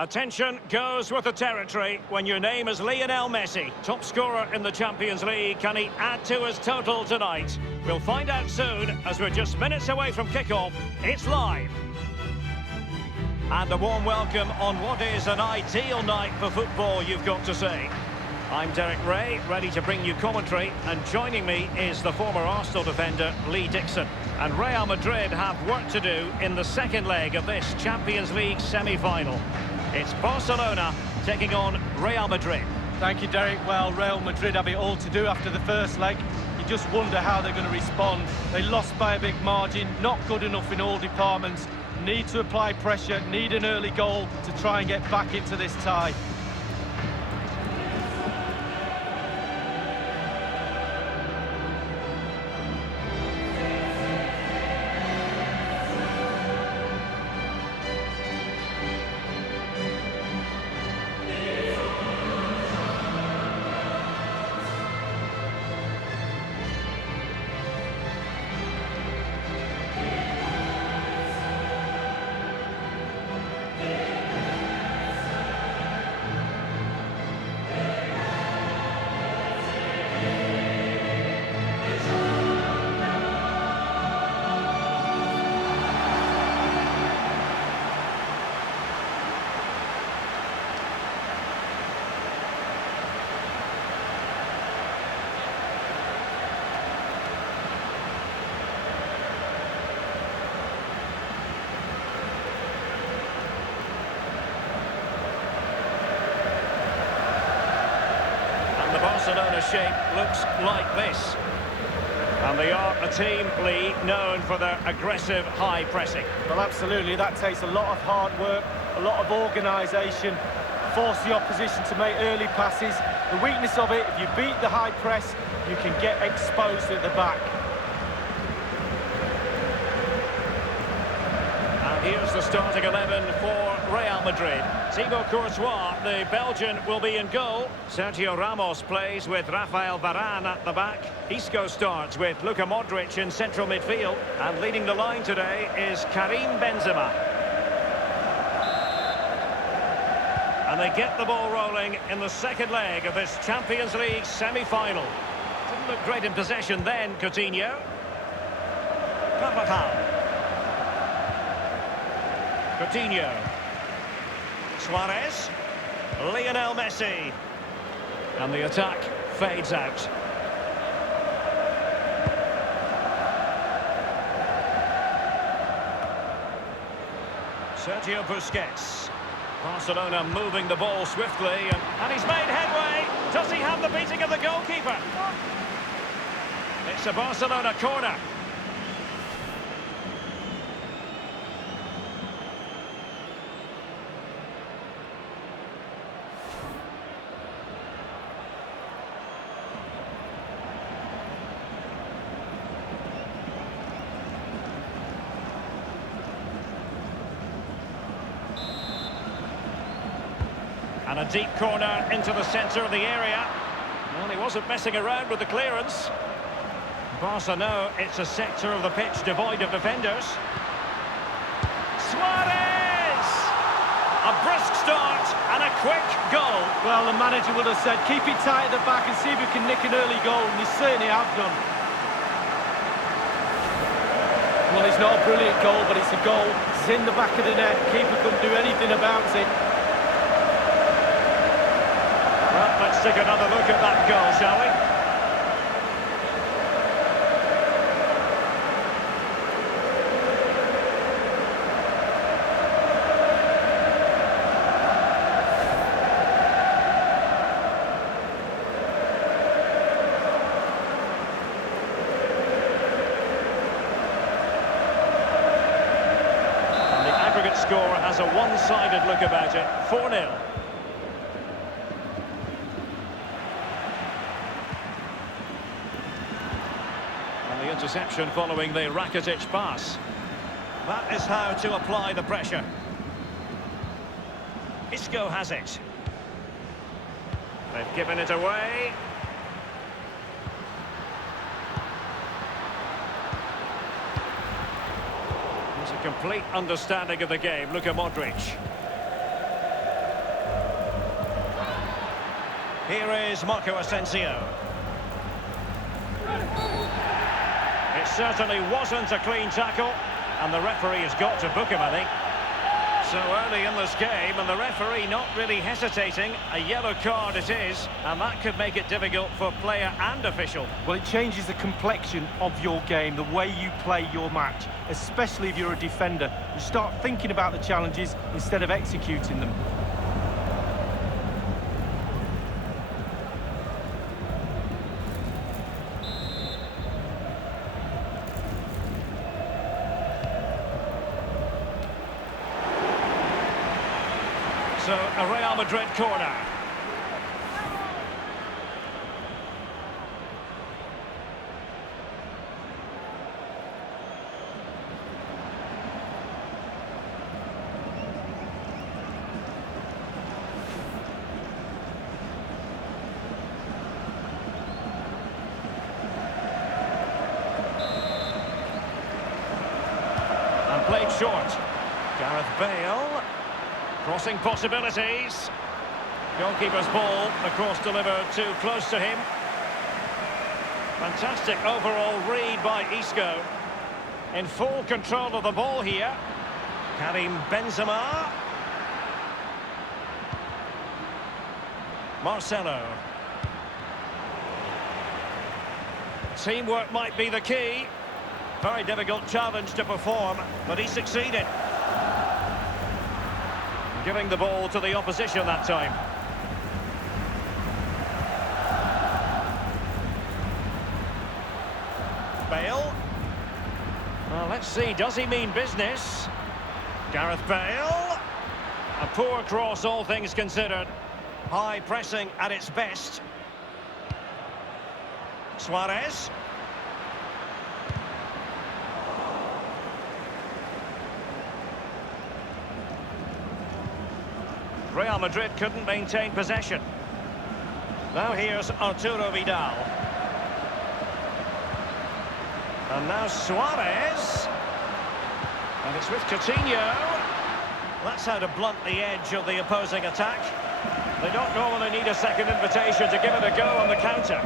Attention goes with the territory when your name is Lionel Messi, top scorer in the Champions League. Can he add to his total tonight? We'll find out soon as we're just minutes away from kickoff. It's live. And a warm welcome on what is an ideal night for football, you've got to say. I'm Derek Ray, ready to bring you commentary, and joining me is the former Arsenal defender, Lee Dixon. And Real Madrid have work to do in the second leg of this Champions League semi-final. It's Barcelona taking on Real Madrid. Thank you, Derek. Well, Real Madrid have it all to do after the first leg. You just wonder how they're going to respond. They lost by a big margin, not good enough in all departments. Need to apply pressure, need an early goal to try and get back into this tie. Barcelona shape looks like this. And they are a team, Lee, known for their aggressive high pressing. Well, absolutely. That takes a lot of hard work, a lot of organisation, force the opposition to make early passes. The weakness of it, if you beat the high press, you can get exposed at the back. And here's the starting 11 for Real Madrid. Thibaut Courtois, the Belgian, will be in goal. Sergio Ramos plays with Rafael Varane at the back. Isco starts with Luka Modric in central midfield. And leading the line today is Karim Benzema. And they get the ball rolling in the second leg of this Champions League semi-final. Didn't look great in possession then, Coutinho. Carvajal. Coutinho. Suarez, Lionel Messi, and the attack fades out. Sergio Busquets. Barcelona moving the ball swiftly, and he's made headway. Does he have the beating of the goalkeeper? It's a Barcelona corner. And a deep corner into the centre of the area. Well, he wasn't messing around with the clearance. Barca know it's a sector of the pitch devoid of defenders. Suarez! A brisk start and a quick goal. Well, the manager would have said, keep it tight at the back and see if we can nick an early goal, and they certainly have done. Well, it's not a brilliant goal, but it's a goal. It's in the back of the net. Keeper couldn't do anything about it. Let's take another look at that goal, shall we? And the aggregate score has a one-sided look about it, 4-0. Interception following the Rakitic pass. That is how to apply the pressure. Isco has it. They've given it away. There's a complete understanding of the game. Luka Modric. Here is Marco Asensio. It certainly wasn't a clean tackle, and the referee has got to book him, I think. So early in this game, and the referee not really hesitating. A yellow card it is, and that could make it difficult for player and official. Well, it changes the complexion of your game, the way you play your match, especially if you're a defender. You start thinking about the challenges instead of executing them. So, a Real Madrid corner. And played short. Gareth Bale. Crossing possibilities. Goalkeeper's ball, the cross delivered too close to him. Fantastic overall read by Isco. In full control of the ball here. Karim Benzema. Marcelo. Teamwork might be the key. Very difficult challenge to perform, but he succeeded. Giving the ball to the opposition that time. Bale. Well, let's see, does he mean business? Gareth Bale. A poor cross, all things considered. High pressing at its best. Suarez. Real Madrid couldn't maintain possession. Now here's Arturo Vidal. And now Suarez. And it's with Coutinho. That's how to blunt the edge of the opposing attack. They don't normally need a second invitation to give it a go on the counter.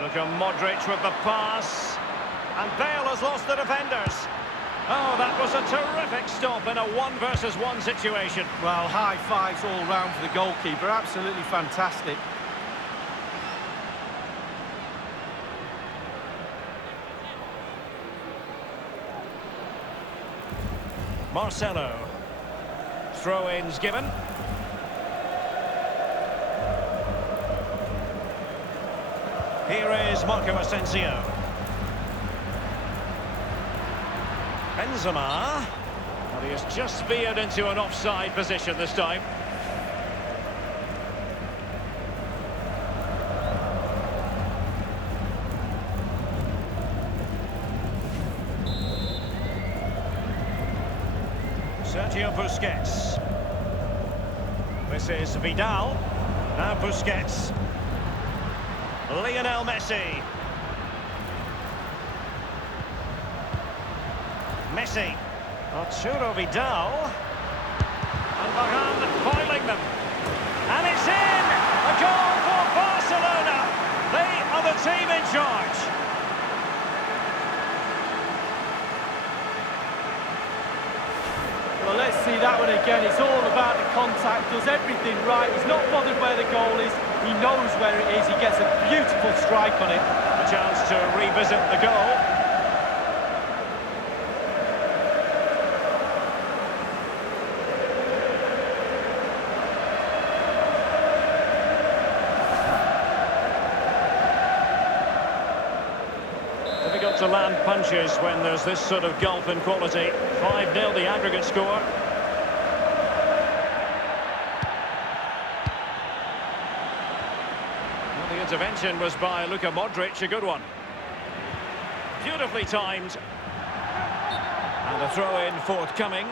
Luka Modric with the pass. And Bale has lost the defenders. Oh, that was a terrific stop in a 1-versus-1 situation. Well, high fives all round for the goalkeeper. Absolutely fantastic. Marcelo. Throw-ins given. Here is Marco Asensio. Benzema. Well, he has just veered into an offside position this time. Sergio Busquets. This is Vidal. Now Busquets. Lionel Messi. Messi. Arturo Vidal. And Varane foiling them. And it's in! A goal for Barcelona. They are the team in charge. Well, let's see that one again. It's all about the contact, does everything right. He's not bothered where the goal is. He knows where it is. He gets a beautiful strike on it. A chance to revisit the goal. Difficult to land punches when there's this sort of gulf in quality. 5-0 the aggregate score. The intervention was by Luka Modric, a good one. Beautifully timed. And a throw-in forthcoming.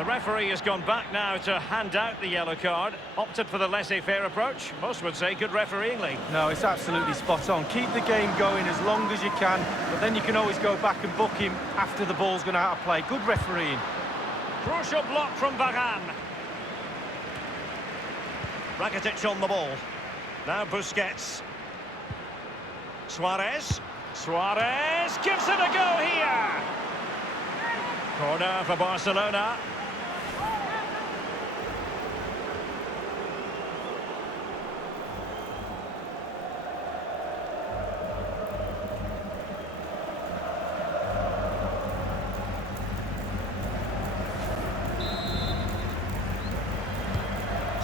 The referee has gone back now to hand out the yellow card. Opted for the laissez-faire approach. Most would say good refereeing, Lee. No, it's absolutely spot on. Keep the game going as long as you can, but then you can always go back and book him after the ball's gone out of play. Good refereeing. Crucial block from Varane. Rakitic on the ball. Now Busquets. Suarez. Suarez gives it a go here. Corner for Barcelona.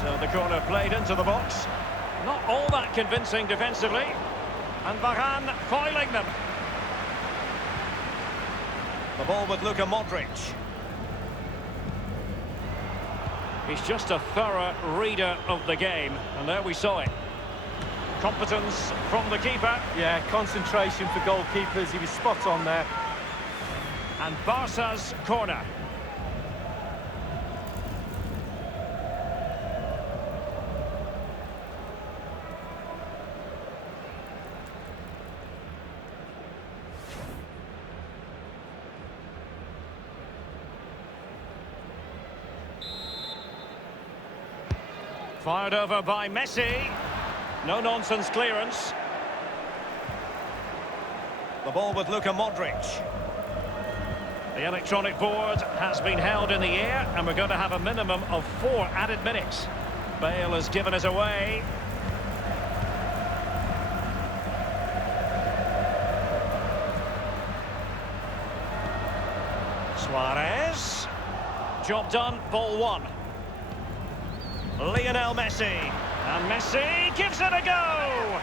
So the corner played into the box. Not all that convincing defensively. And Varane foiling them. The ball with Matrexx. He's just a thorough reader of the game. And there we saw it. Competence from the keeper. Yeah, concentration for goalkeepers. He was spot on there. And Barca's corner. Fired over by Messi. No-nonsense clearance. The ball with Matrexx. The electronic board has been held in the air, and we're going to have a minimum of 4 added minutes. Bale has given us away. Suarez. Job done, ball 1. Lionel Messi, and Messi gives it a go!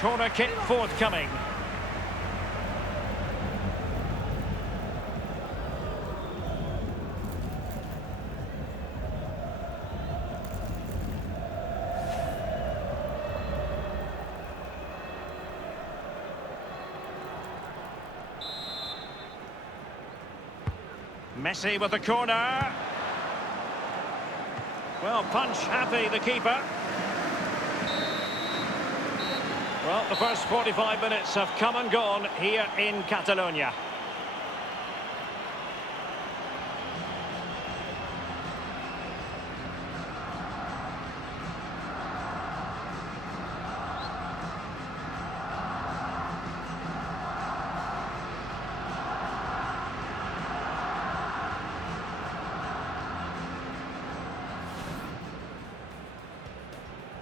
Corner kick forthcoming. Messi with the corner. Well, punch happy, the keeper. Well, the first 45 minutes have come and gone here in Catalonia.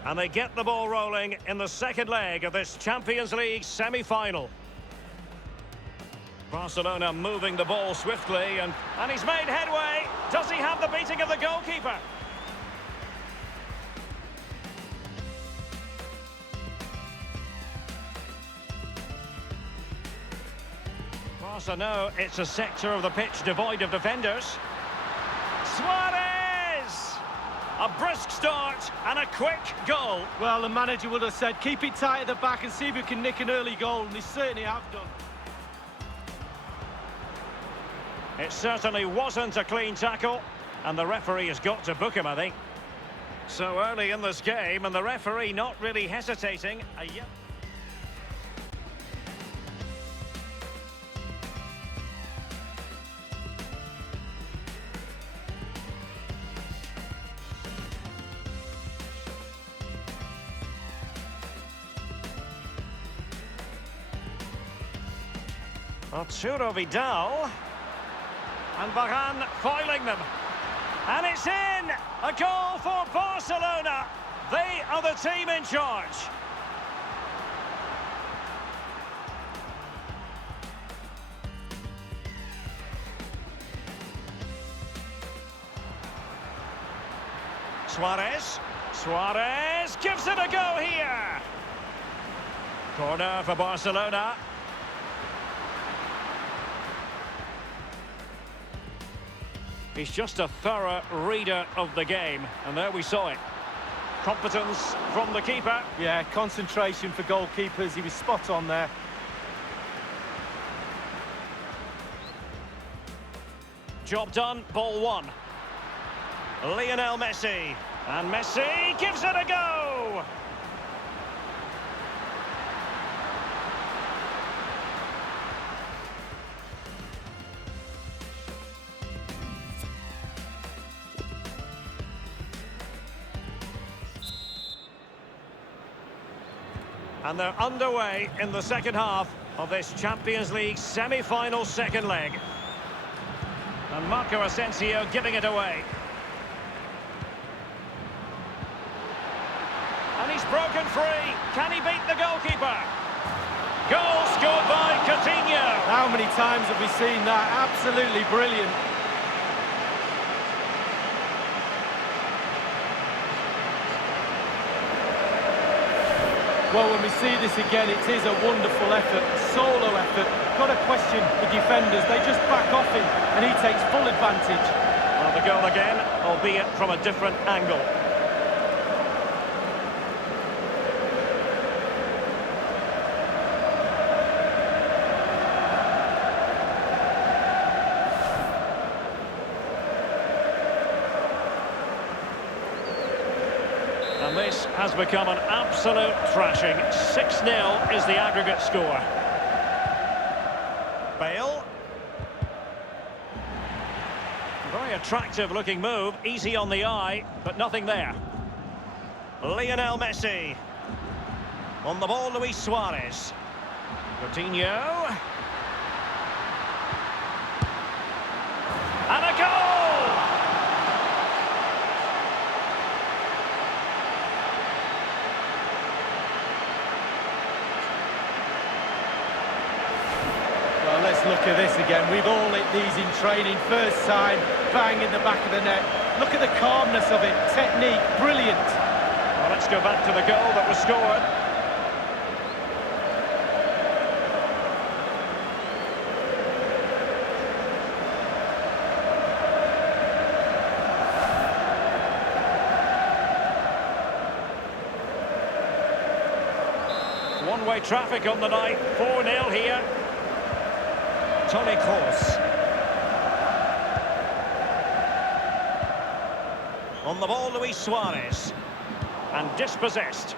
And they get the ball rolling in the second leg of this Champions League semi-final. Barcelona moving the ball swiftly, and he's made headway. Does he have the beating of the goalkeeper? Barca know it's a sector of the pitch devoid of defenders. Suarez! A brisk start and a quick goal. Well, the manager would have said, keep it tight at the back and see if we can nick an early goal, and they certainly have done. It certainly wasn't a clean tackle, and the referee has got to book him, I think. So early in this game, and the referee not really hesitating. Arturo Vidal. And Varane foiling them. And it's in! A goal for Barcelona. They are the team in charge. Suarez. Suarez gives it a go here. Corner for Barcelona. He's just a thorough reader of the game, and there we saw it. Competence from the keeper. Yeah, concentration for goalkeepers. He was spot on Job done, ball one. Lionel Messi. And Messi gives it a go! And they're underway in the second half of this Champions League semi-final second leg. And Marco Asensio giving it away. And he's broken free. Can he beat the goalkeeper? Goal scored by Coutinho. How many times have we seen that? Absolutely brilliant. Well, when we see this again, it is a wonderful effort, solo effort. Got to question the defenders. They just back off him, and he takes full advantage. Well, the goal again, albeit from a different angle. And this has become an absolute thrashing. 6-0 is the aggregate score. Bale. Very attractive looking move, easy on the eye, but nothing there. Lionel Messi. On the ball, Luis Suarez. Coutinho. And a goal! Let's look at this again. We've all hit these in training. First time, bang in the back of the net. Look at the calmness of it. Technique, brilliant. Well, let's go back to the goal that was scored. One-way traffic on the night. 4-0 here. Toni Kroos. On the ball, Luis Suarez. And dispossessed.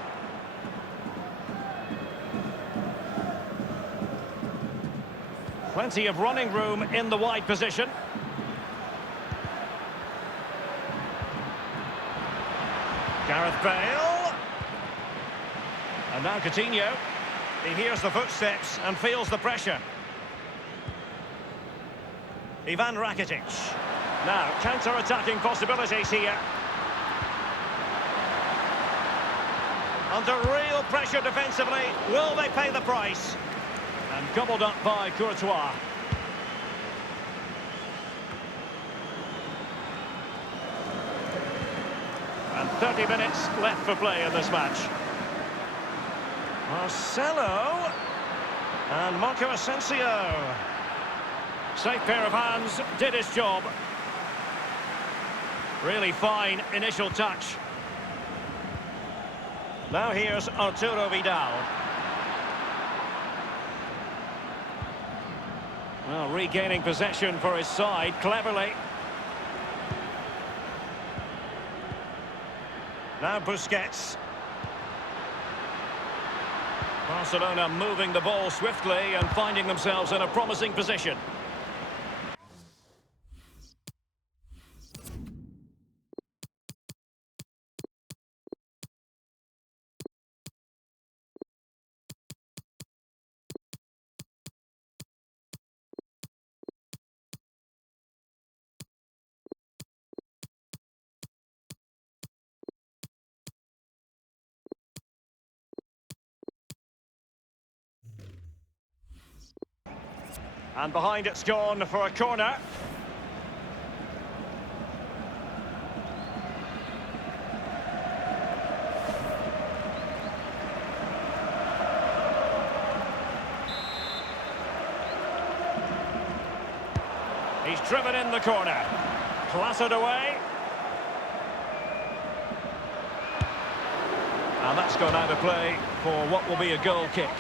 Plenty of running room in the wide position. Gareth Bale. And now Coutinho. He hears the footsteps and feels the pressure. Ivan Rakitic. Now, counter-attacking possibilities here. Under real pressure defensively. Will they pay the price? And gobbled up by Courtois. And 30 minutes left for play in this match. Marcelo. And Marco Asensio. Safe pair of hands, did his job. Really fine initial touch. Now here's Arturo Vidal. Well, regaining possession for his side, cleverly. Now Busquets. Barcelona moving the ball swiftly and finding themselves in a promising position. And behind it's gone for a corner. He's driven in the corner. Clattered away. And that's gone out of play for what will be a goal kick.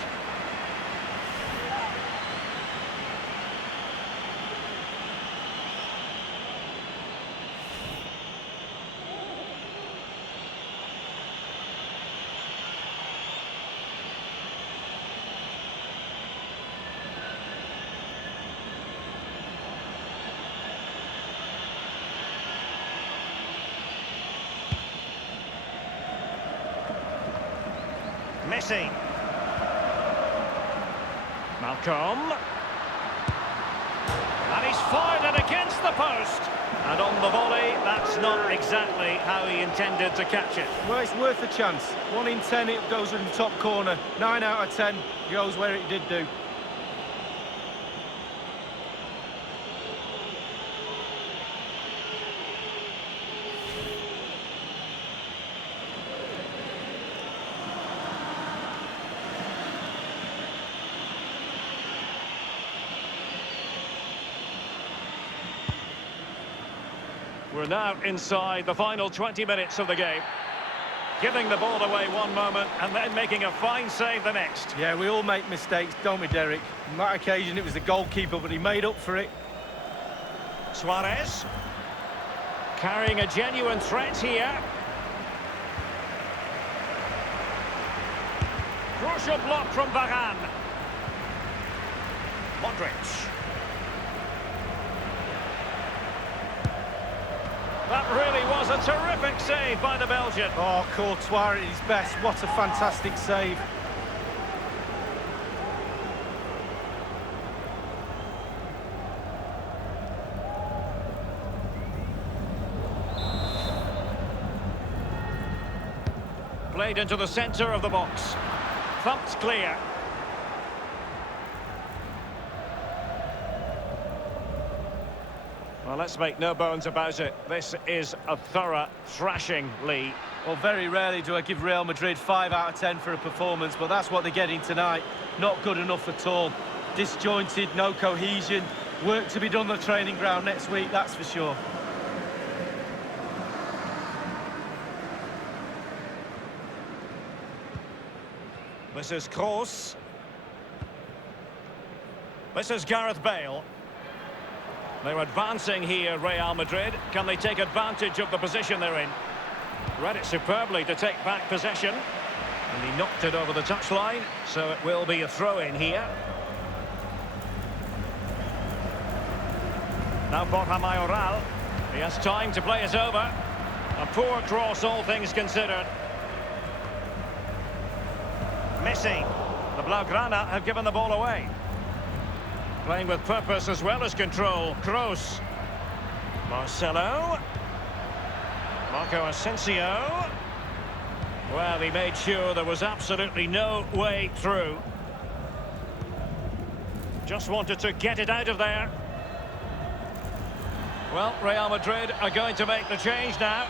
Messi. Malcolm. And he's fired it against the post. And on the volley, that's not exactly how he intended to catch it. Well, it's worth a chance. 1 in 10, it goes in the top corner. 9 out of 10 goes where it did do. We're now inside the final 20 minutes of the game. Giving the ball away one moment and then making a fine save the next. Yeah, we all make mistakes, don't we, Derek? On that occasion, it was the goalkeeper, but he made up for it. Suarez. Carrying a genuine threat here. Crucial block from Varane. Matrexx. That really was a terrific save by the Belgian. Oh, Courtois at his best. What a fantastic save. Played into the centre of the box. Thumped clear. Well, let's make no bones about it. This is a thorough thrashing, Lee. Well, very rarely do I give Real Madrid 5 out of 10 for a performance, but that's what they're getting tonight. Not good enough at all. Disjointed, no cohesion. Work to be done on the training ground next week, that's for sure. This is Kroos. This is Gareth Bale. They're advancing here, Real Madrid. Can they take advantage of the position they're in? Read it superbly to take back possession. And he knocked it over the touchline, so it will be a throw-in here. Now Borja Mayoral. He has time to play it over. A poor cross, all things considered. Messi. The Blaugrana have given the ball away. Playing with purpose as well as control. Kroos. Marcelo. Marco Asensio. Well, he made sure there was absolutely no way through. Just wanted to get it out of there. Well, Real Madrid are going to make the change now.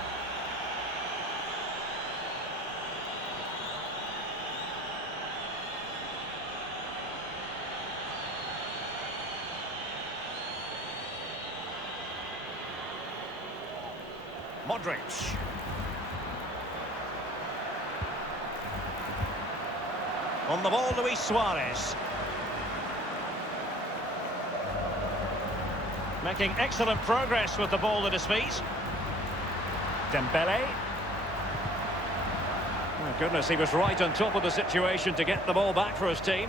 Matrexx. On the ball, Luis Suarez. Making excellent progress with the ball at his feet. Dembele. My goodness, he was right on top of the situation to get the ball back for his team.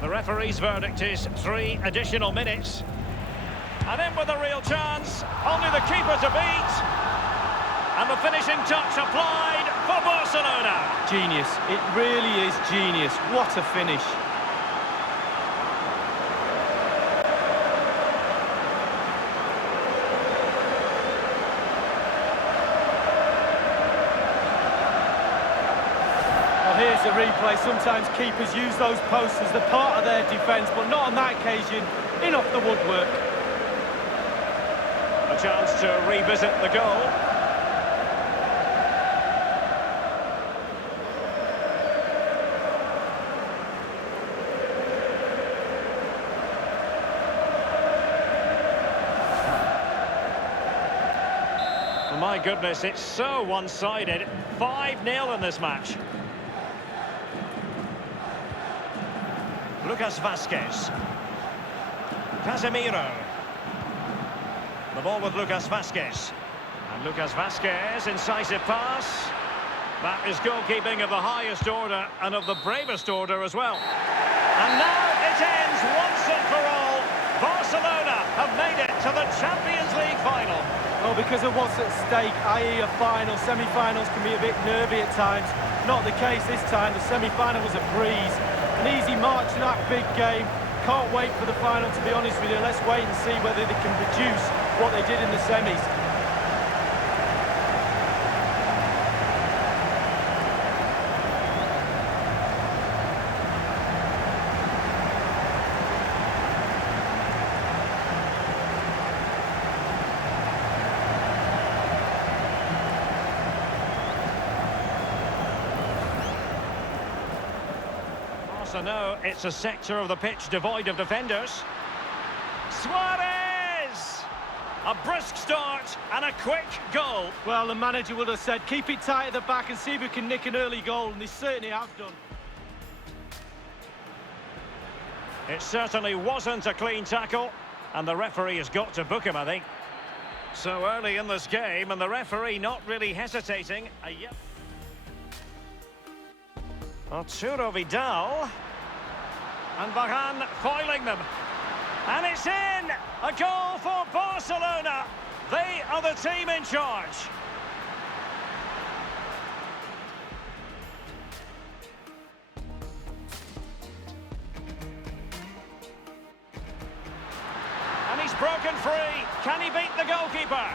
The referee's verdict is 3 additional minutes. And in with a real chance, only the keeper to beat. And the finishing touch applied for Barcelona. Genius, it really is genius. What a finish. Well, here's the replay. Sometimes keepers use those posts as the part of their defence, but not on that occasion. In off the woodwork. A chance to revisit the goal. Well, my goodness, it's so one-sided. 5-0 in this match. Lucas Vázquez. Casemiro. The ball with Lucas Vázquez. And Lucas Vázquez, incisive pass. That is goalkeeping of the highest order and of the bravest order as well. And now it ends once and for all. Barcelona have made it to the Champions League final. Well, because of what's at stake, i.e. a final. Semi-finals can be a bit nervy at times. Not the case this time. The semi-final was a breeze. An easy march to that big game. Can't wait for the final, to be honest with you. Let's wait and see whether they can produce what they did in the semis. So now it's a sector of the pitch devoid of defenders. Suarez! A brisk start and a quick goal. Well, the manager would have said, keep it tight at the back and see if we can nick an early goal, and they certainly have done. It certainly wasn't a clean tackle, and the referee has got to book him, I think. So early in this game, and the referee not really hesitating. Arturo Vidal. And Varane foiling them. And it's in! A goal for Barcelona! They are the team in charge. And he's broken free. Can he beat the goalkeeper?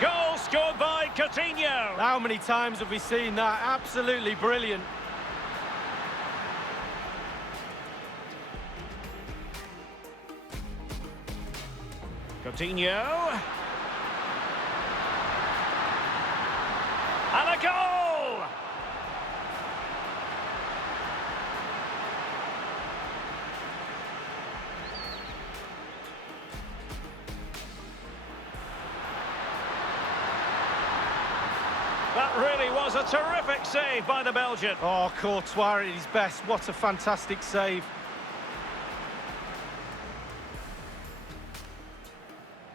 Goal scored by Coutinho. How many times have we seen that? Absolutely brilliant. Coutinho. And a goal! That really was a terrific save by the Belgian. Oh, Courtois at his best. What a fantastic save.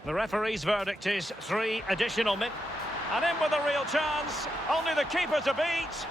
The referee's verdict is 3 additional minutes. And in with a real chance. Only the keeper to beat.